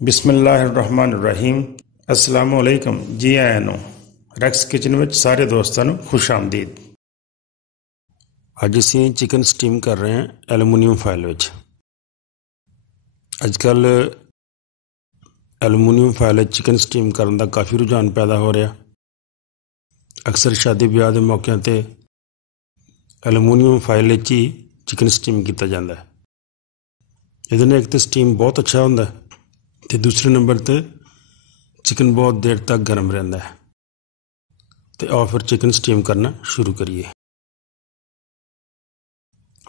ਬਿਸਮਿਲ੍ਲਾਹਿਰਰਹਿਮਾਨਿਰਰਹੀਮ। अस्सलाम वालेकुम। जी आया ਨੂੰ ਰੈਕਸ ਕਿਚਨ ਵਿੱਚ ਸਾਰੇ ਦੋਸਤਾਂ ਨੂੰ ਖੁਸ਼ ਆਮਦੀਦ। ਅੱਜ ਅਸੀਂ ਚਿਕਨ ਸਟੀਮ ਕਰ ਰਹੇ ਹਾਂ ਐਲੂਮੀਨੀਅਮ ਫਾਇਲ ਵਿੱਚ। ਅੱਜ ਕੱਲ੍ਹ ਐਲੂਮੀਨੀਅਮ ਫਾਇਲ ਵਿੱਚ ਚਿਕਨ ਸਟੀਮ ਕਰਨ ਦਾ ਕਾਫੀ ਰੁਝਾਨ ਪੈਦਾ ਹੋ ਰਿਹਾ। ਅਕਸਰ ਸ਼ਾਦੀ ਵਿਆਹ ਦੇ ਮੌਕਿਆਂ 'ਤੇ ਐਲੂਮੀਨੀਅਮ ਫਾਇਲ ਵਿੱਚ ਹੀ ਚਿਕਨ ਸਟੀਮ ਕੀਤਾ ਜਾਂਦਾ ਹੈ। ਇਹਦੇ ਨਾਲ ਇੱਕ ਤਾਂ ਸਟੀਮ ਬਹੁਤ ਅੱਛਾ ਹੁੰਦਾ ਅਤੇ ਦੂਸਰੇ ਨੰਬਰ 'ਤੇ चिकन बहुत देर तक गर्म रहता है। तो आओ फिर चिकन स्टीम करना शुरू करिए।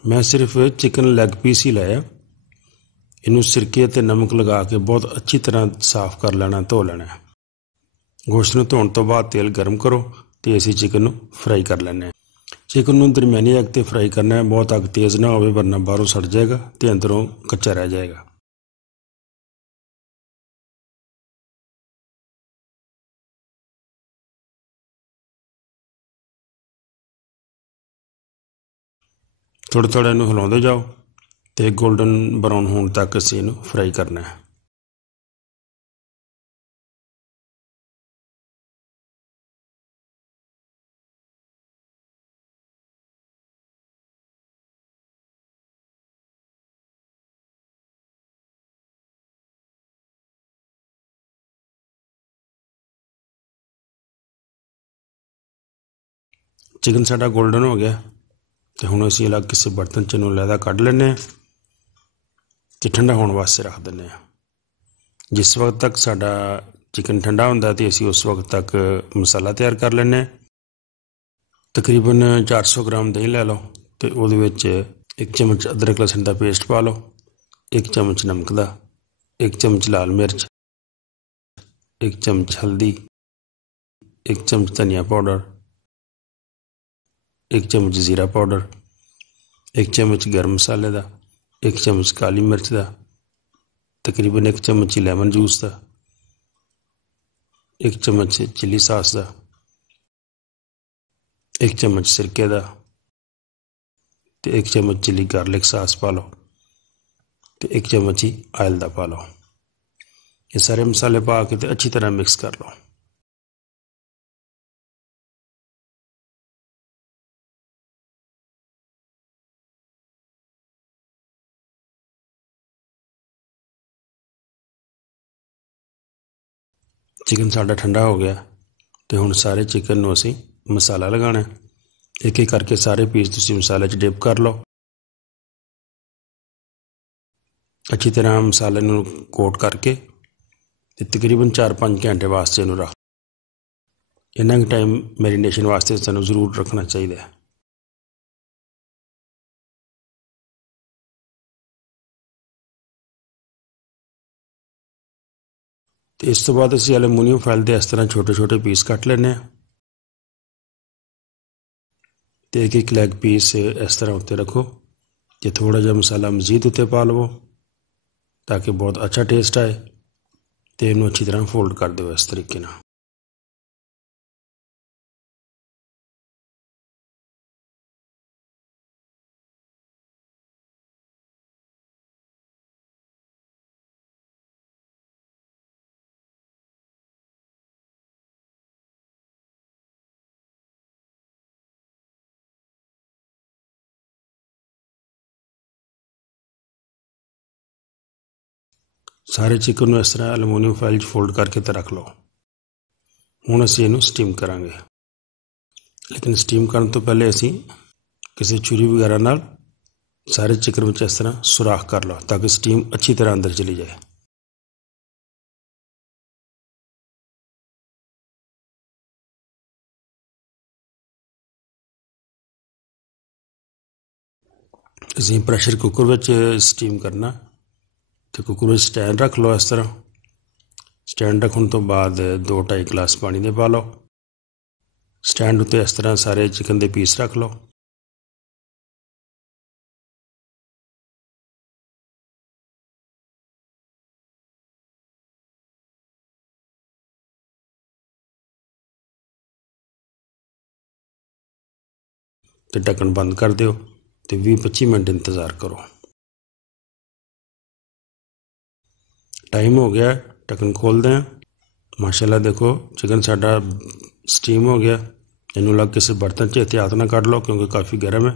मैं सिर्फ चिकन लैग पीस ही लाया। इनू सिरके ते नमक लगा के बहुत अच्छी तरह साफ कर लेना, धो लेना। गोश्त नूं धोने तो बाद तेल गर्म करो तो असीं चिकन नूं फ्राई कर लैने। चिकन नूं दरमियानी अग ते फ्राई करना है, बहुत अग तेज़ ना हो वरना बाहरों सड़ जाएगा तो अंदरों कच्चा रह जाएगा। थोड़ा थोड़ा इनू हिलाते जाओ तो गोल्डन ब्राउन होने तक असीं इनू फ्राई करना है। चिकन साडा गोल्डन हो गया तो हुण असीं अलग किसी बर्तन च इनू लैदा कढ़ लैने ते ठंडा होने वास्ते रख दिंदे आं। जिस वक्त तक साडा चिकन ठंडा हुंदा ते असीं उस वक्त तक मसाला तैयार कर लैने। तकरीबन 400 ग्राम दही लै लो तो उहदे विच 1 चम्मच अदरक लहसुन का पेस्ट पा लो, 1 चम्मच नमक का, 1 चम्मच लाल मिर्च, 1 चम्मच हल्दी, 1 चम्मच धनिया पाउडर, 1 चम्मच जीरा पाउडर, 1 चम्मच गर्म मसाले का, 1 चम्मच काली मिर्च का, तकरीबन 1 चम्मच लैमन जूस का, 1 चम्मच चिली सास का, 1 चम्मच सिरके का, तो 1 चम्मच चिली गार्लिक सास पा लो, तो 1 चम्मच ही ऑयल का पा लो। ये सारे मसाले पा के तो अच्छी तरह मिक्स कर लो। चिकन साडा ठंडा हो गया तो हुण सारे चिकन नूं असीं मसाला लगाना। एक एक करके सारे पीस तुसीं मसाले 'च डिप कर लो। अच्छी तरह मसाले नूं कोट करके ते तकरीबन 4-5 घंटे वास्ते इनूं रख। इन्ना कुछ टाइम मैरीनेशन वास्ते सानूं जरूर रखना चाहिए। तो इस तो बाद असीं एलूमीनियम फाइल के इस तरह छोटे छोटे पीस कट लैने। तो एक एक लैग पीस इस तरह उत्ते रखो तो थोड़ा जिहा मसाला मजीद उत्ते पा लवो ताकि बहुत अच्छा टेस्ट आए। तो इनू अच्छी तरह फोल्ड कर दो इस तरीके नाल। सारे चिकन नूं इस तरह एलूमीनियम फाइल फोल्ड करके तो रख लो। हुण असीं इनू स्टीम करांगे, लेकिन स्टीम करने तो पहले असीं किसी छुरी वगैरह नाल सारे चिकन में इस तरह सुराख कर लो ताकि स्टीम अच्छी तरह अंदर चली जाए। असीं प्रैशर कुकर में स्टीम करना। तो कुकर में स्टैंड रख लो। इस तरह स्टैंड रखने तो बाद 2-2.5 गिलास पानी दे पा लो। स्टैंड उत्ते इस तरह सारे चिकन के पीस रख लो। तो ढक्कन बंद कर दो तो 20-25 मिनट इंतज़ार करो। टाइम हो गया, ढक्कन खोलते हैं। माशाल्लाह देखो चिकन साडा स्टीम हो गया। इनू अलग किसी बर्तन 'ਚ एहतियात ना कढ़ लो क्योंकि काफ़ी गर्म है।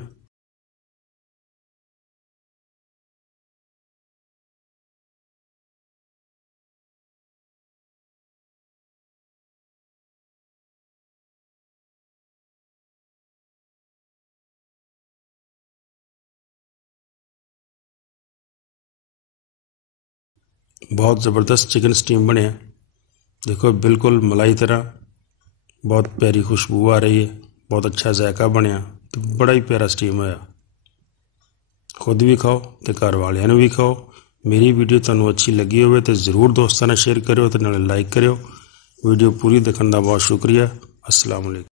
बहुत ज़बरदस्त चिकन स्टीम बने। देखो बिल्कुल मलाई तरह, बहुत प्यारी खुशबू आ रही है, बहुत अच्छा जायका बनया, तो बड़ा ही प्यारा स्टीम होया। खुद भी खाओ तो घर वालियां नूं भी खाओ। मेरी वीडियो तुहानूं अच्छी लगी होवे तो ज़रूर दोस्तां नाल शेयर करियो ते नाले लाइक करियो। वीडियो पूरी देखने का बहुत शुक्रिया। अस्सलाम वालेकुम।